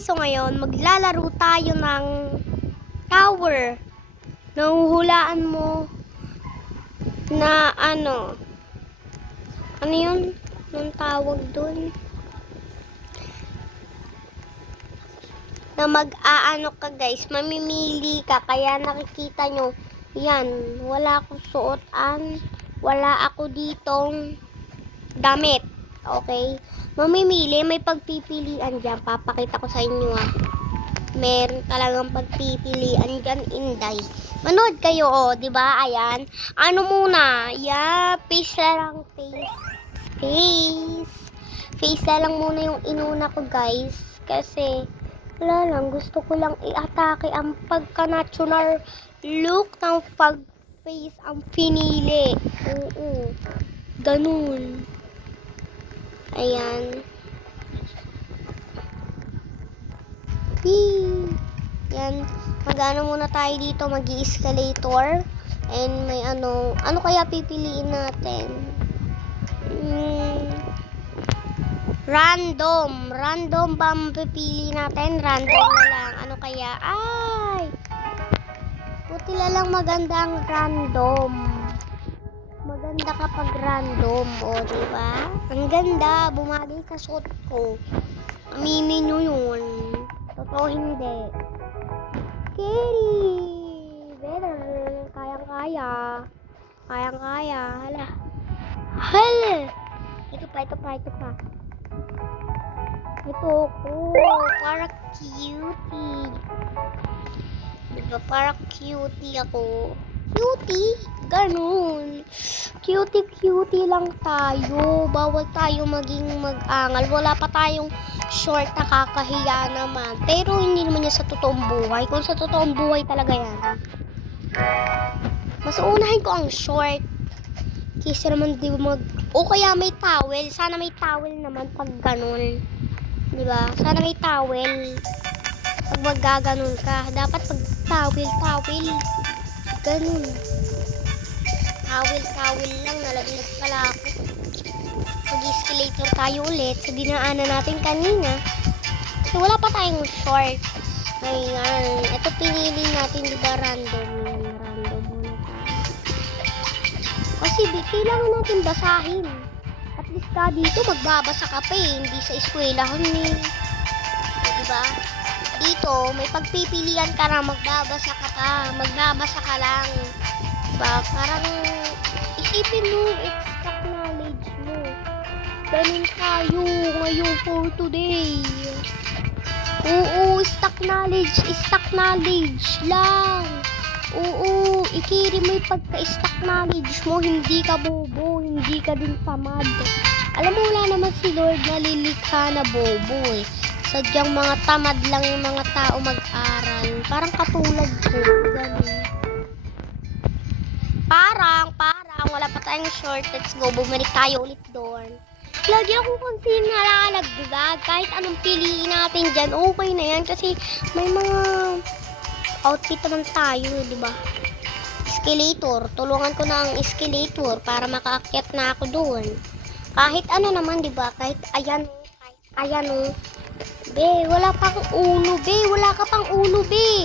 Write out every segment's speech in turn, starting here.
guys, so ngayon maglalaro tayo ng tower. Nahuhulaan mo na ano yun? Anong tawag dun? Na mag-aano ka guys, mamimili ka, kaya nakikita nyo, yan, wala akong suotan, wala ako ditong damit. Okay? Mamimili, may pagpipilian dyan. Papakita ko sa inyo Meron talagang pagpipilian dyan, Inday. Manood kayo, diba? Ayan. Ano muna? Face lang, face lang muna yung inuna ko, guys. Kasi, wala lang. Gusto ko lang i-atake ang pagka-natural look ng pag-face ang pinili. Oo. Ganun. Ayan. Yan. Mag-ano muna tayo dito. Mag-i-escalator. And may ano kaya pipiliin natin? Random. Random ba ang pipili natin? Random na lang. Ano kaya? Ay! Buti lang maganda ang random. Maganda kapag random, diba? Ang ganda, bumagay ka suot ko. Aminin nyo yun. Totoo hindi. Kitty! Better. Kayang-kaya. Kayang-kaya. Hala. Ito pa. Ito ko. Para cutie. Diba? Para cutie ako. Cutie? Ganun. Cutie lang tayo. Bawal tayo maging mag-angal. Wala pa tayong short na kakahiya naman. Pero hindi naman yan sa totoong buhay. Kung sa totoong buhay talaga yan. Mas unahin ko ang short. Kasi naman di o kaya may towel. Sana may towel naman pag ganun. Diba? Sana may towel. Pag magaganon ka. Dapat pag towel. Ganun. Towel lang. Nalaglag pala ako. Mag-escalator tayo ulit sa dinaanan natin kanina. So, wala pa tayong short. Ayan. Ito pinili natin, diba, random. Random muna tayo. Kasi, kailangan natin basahin. At least ka dito, magbabasa ka pa hindi sa eskwelahan diba? Dito, may pagpipilian ka na magbabasa ka pa. Magbabasa ka lang. Diba? Parang, isipin mo, extract knowledge mo. Ganun tayo ngayon for today. Oo, stock knowledge lang. Oo, ikiri mo yung pagka-stock knowledge mo, hindi ka bobo, hindi ka din tamad. Alam mo, wala naman si Lord na lilikha na bobo Sadyang mga tamad lang yung mga tao mag-aral. Parang katulad ko, ganun. Parang, wala pa tayong short. Let's go, bumalik tayo ulit doon. Lagi ako kasi nalalagdag. Kahit anong piliin natin dyan, okay na yan. Kasi may mga outfit naman tayo, diba? Escalator. Tulungan ko na ang escalator para makaakyat na ako doon. Kahit ano naman, diba? Kahit ayan. Be, wala pa akong ulo, be. Wala ka pang ulo, be.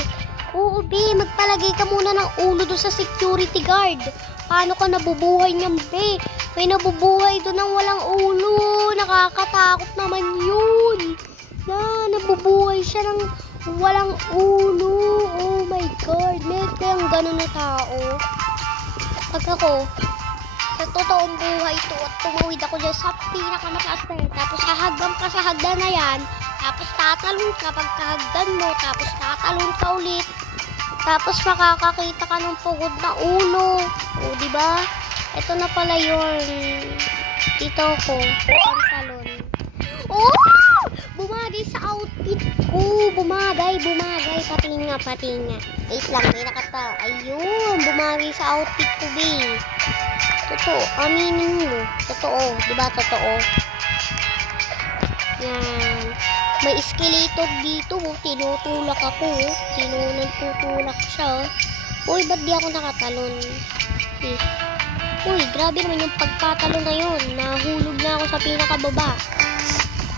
Oo, be. Magpalagay ka muna ng ulo doon sa security guard. Paano ka nabubuhay niyan, be? May nabubuhay doon ng walang ulo. Nakakatakot naman yun. Nabubuhay siya ng walang ulo. Oh my God. May kayang ganun na tao. Pag ako, sa totoong buhay to, at tumawid ako dyan sa pinakamataas na yan. Tapos hahagdan ka sa hagdan na yan. Tapos tatalon ka pagkahagdan mo. Tapos tatalon ka ulit. Tapos makakakita ka ng pugod na ulo. O, diba? Ito na pala yun. Dito ko. Pantalon. Oh! Bumagay sa outfit ko. Bumagay. Patinga. Wait lang. May nakata. Ayun. Bumagay sa outfit ko, be. Totoo. Aminin mo. Totoo. Diba? Totoo. Yan. May escalator dito. Tinutulak ako. Tinutulak siya. Uy, ba't di ako nakatalon? Uy, grabe naman yung pagpatalo na yun. Nahulog na ako sa pinakababa.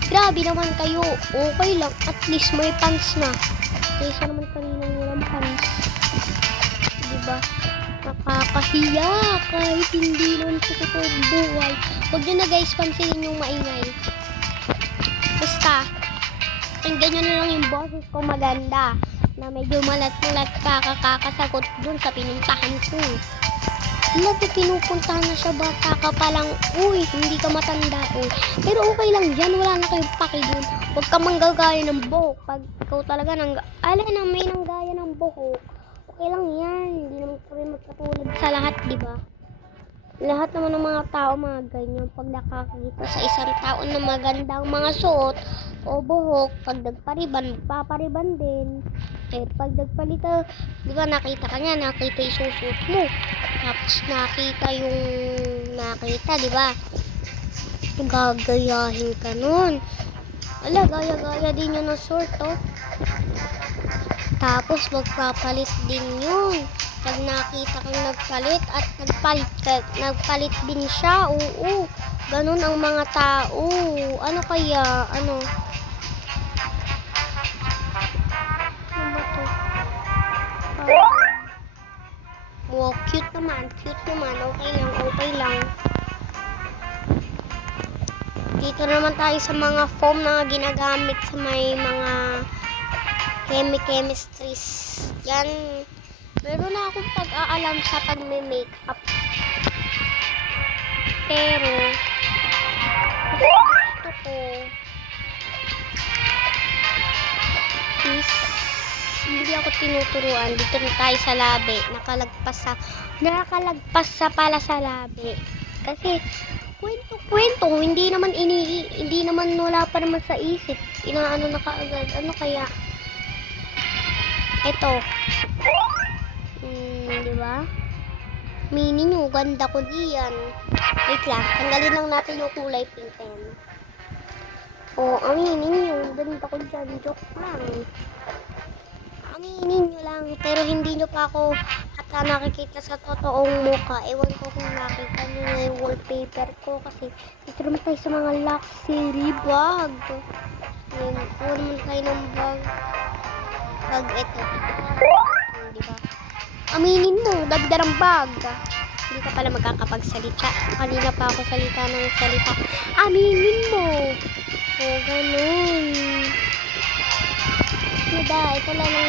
Grabe naman kayo. Okay lang. At least may pants na. Kaysa naman kaninang walang pants. Diba? Nakakahiya kahit hindi naman sa totoong buhay. Huwag nyo na guys pansinin yung maingay. Basta, tingnan nyo na lang yung boses ko maganda. Na medyo malat-malat kakakasagot dun sa pinuntahan ko. Lagi pinupuntahan na siya, bata ka pa lang. Uy, hindi ka matanda. Uy. Pero okay lang yan, wala na kayong paki dun. Huwag ka manggagaya ng buhok. Pag ikaw talaga na may nanggaya ng buhok, okay lang yan. Hindi naman kami magkatulad sa lahat, di ba? Lahat naman ng mga tao mga ganyan. Pag nakakita sa isang tao na magandang mga suot o buhok, pag nagpariban, magpapariban din. Eh, pag nagpalita, di ba nakita ka niya, nakita yung susuot mo. Tapos nakita, di ba? Gagayahin ka nun. Ala, gaya-gaya din yun ng suot, oh. Tapos magpapalit din yun. Pag nakita kang nagpalit at nagpalit din siya, oo. Ganun ang mga tao. Ano kaya? Ano ba to? Wow, cute naman. Okay lang. Dito naman tayo sa mga foam na ginagamit sa may mga chemistries. Yan. Meron na akong pag-aalam sa pag-makeup. Pero, gusto ko is, hindi ako tinuturuan. Dito na tayo sa labi. Nakalagpas sa pala sa labi. Kasi, kwento, hindi naman wala pa naman sa isip. Inaano na kaagad. Ano kaya? Ito. Diba? Meaning yung ganda ko diyan. Wait lang, tanggalin lang natin yung kulay pink pen. Aminin yung ganda ko diyan. Joke lang. Aminin nyo lang, pero hindi nyo pa ako ata nakikita sa totoong mukha. Ewan ko kung nakita nyo na yung wallpaper ko kasi dito naman tayo sa mga luxury bag. Yun, kuha naman tayo ng bag. Bag ito. Diba? Aminin mo, dagdarang bag. Hindi ka pala magkakapagsalita. Kanina pa ako salita. Aminin mo. Ganun. Diba? Ito lang ang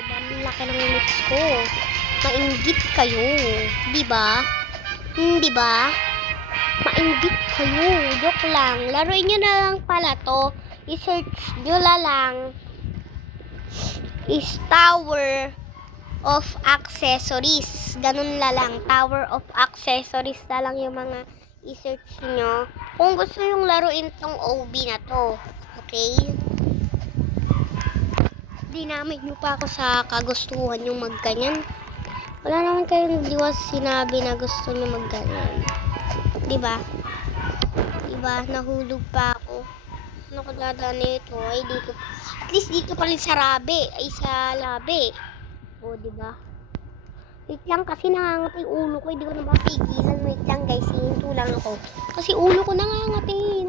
diba? Laki ng lips ko. Mainggit kayo. Diba? Diba? Mainggit kayo. Joke lang. Laruin nyo na lang pala to. I-search nyo lang. Is Tower of Accessories. Ganun lang. Tower of Accessories na lang yung mga i-search nyo. Kung gusto yung laruin tong OB na to. Okay? Dinamit nyo pa ako sa kagustuhan yung magganyan. Wala naman kayong diwas sinabi na gusto nyo magganyan. Diba? Diba? Nahulog pa ako. Ano ko dadaan nito? Ay, dito. At least dito pa rin sa labi. O, diba? Wait lang kasi nangangati yung ulo ko. Hindi ko na mapigilan. Wait lang guys. Hinto lang ako. Kasi ulo ko nangangati.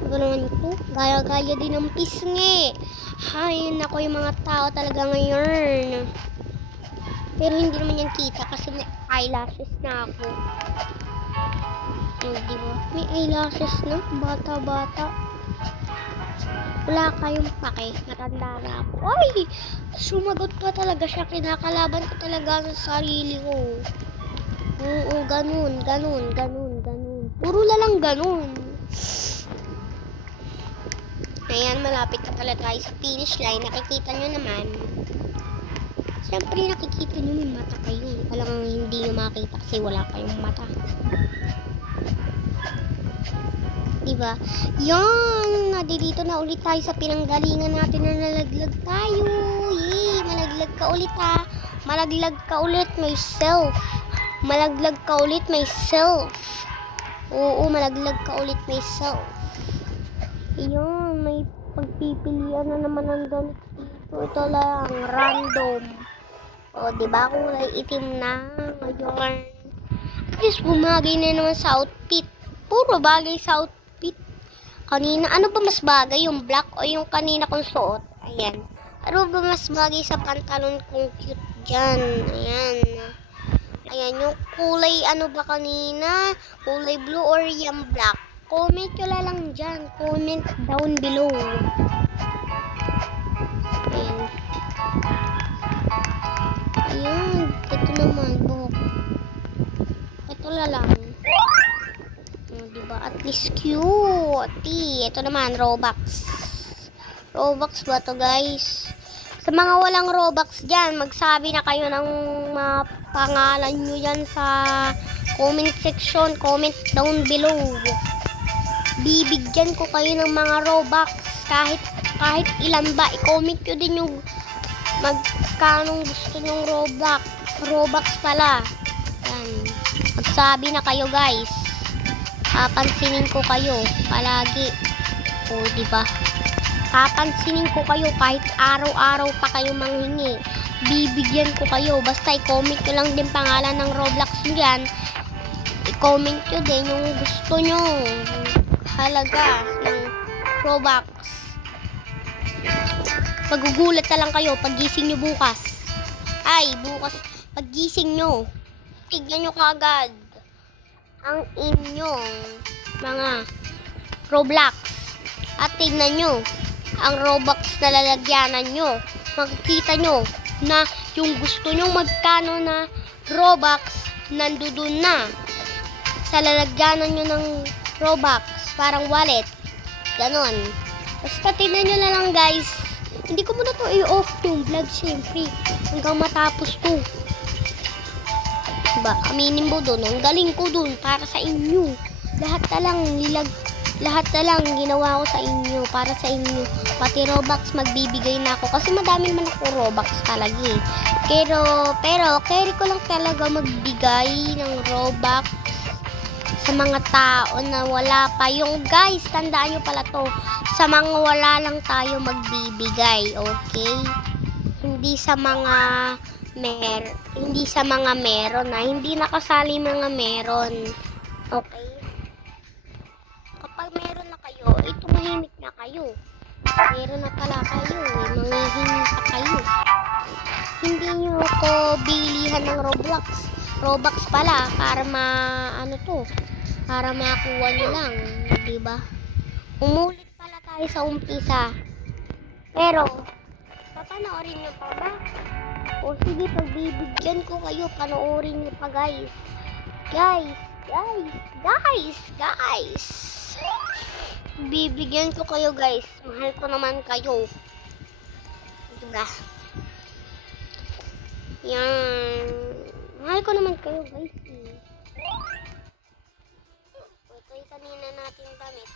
Diba naman ito? Gaya-gaya din ng pisngi. Hay, nako yung mga tao talaga ngayon. Pero hindi naman yan kita kasi may eyelashes na ako. Diba? May eyelashes na. Bata-bata. Wala kayong pake. Matanda na ako. Ay! Sumagot pa talaga siya. Kinakalaban ko talaga sa sarili ko. Oo, ganun. Puro na lang ganun. Ayan, malapit na pala tayo sa finish line. Nakikita nyo naman. Siyempre, nakikita nyo may mata kayo. Walang hindi nyo makita kasi wala kayong mata. Diba? Yan! Dito na ulit tayo sa pinanggalingan natin na nalaglag tayo. Yay! Malaglag ka ulit ha. Malaglag ka ulit myself. Oo, malaglag ka ulit myself. Yan, may pagpipilian na naman ng ganito. Ito lang, random. O, diba? Kulay itim na. Ngayon. At least bumagay na naman sa outfit. Puro bagay sa outfit. Kanina, ano ba mas bagay? Yung black o yung kanina kong suot? Ayan. Ano ba mas bagay sa pantalon kong cute dyan? Ayan. Ayan, yung kulay ano ba kanina? Kulay blue or yung black? Comment nyo lang dyan. Comment down below. Ayan. Ayan. Ito naman, buhok. Ito lang. Diba? At least cute. Ito naman, Robux. Robux ba to, guys? Sa mga walang Robux dyan, magsabi na kayo ng mga pangalan nyo yan sa comment section. Comment down below. Bibigyan ko kayo ng mga Robux. Kahit ilan ba. I-comment nyo din yung magkanong gusto nyong Robux pala. Yan. Magsabi na kayo, guys. Papansinin ko kayo palagi. O, diba? Papansinin ko kayo kahit araw-araw pa kayo manghingi. Bibigyan ko kayo. Basta i-comment nyo lang din pangalan ng Roblox nyo yan. I-comment nyo din yung gusto nyo. Halaga ng Robux. Magugulat na lang kayo paggising nyo bukas. Bukas paggising nyo. Tignan nyo kaagad ang inyong mga Roblox. At tignan nyo ang Robux na lalagyanan nyo. Makikita nyo na yung gusto nyo magkano na Robux nandudun na sa lalagyanan nyo ng Robux. Parang wallet. Ganon. Basta tignan nyo na lang, guys. Hindi ko muna to i-off yung vlog syempre. Hanggang matapos to. Diba? Aminin mo dun. Ang galing ko dun para sa inyo. Lahat na lang ginawa ko sa inyo. Para sa inyo. Pati Robux magbibigay na ako. Kasi madami naman ako Robux talaga eh. Pero, carry ko lang talaga magbigay ng Robux sa mga tao na wala pa. Yung guys, tandaan nyo pala to. Sa mga wala lang tayo magbibigay. Okay? Hindi sa mga meron na. Hindi nakasali mga meron. Okay? Kapag meron na kayo, tumahimik na kayo. Meron na pala kayo. Manghihingi pa kayo. Hindi nyo ko bilihan ng Robux pala para para makuha nyo lang. Diba? Umulit pala tayo sa umpisa. Pero, papanoorin nyo pa ba? O sige, pagbibigyan ko kayo, panoorin nyo pa, guys. Guys. Bibigyan ko kayo, guys. Mahal ko naman kayo. Diba? Yan. Mahal ko naman kayo, guys. Ito yung kanina nating damit.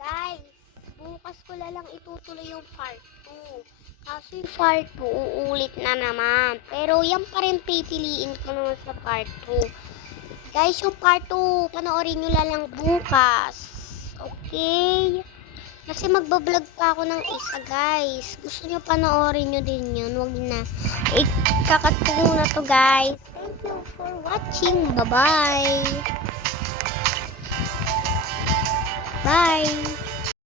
Guys, bukas ko lang itutuloy yung part 2. Kaso yung part 2, uulit na naman. Pero yan pa rin pipiliin ko naman sa part 2. Guys, yung part 2, panoorin nyo lang bukas. Okay? Kasi magbablog pa ako ng isa, guys. Gusto nyo panoorin nyo din yun. Huwag na. Ikakat ko muna to, guys. Thank you for watching. Bye-bye. Bye.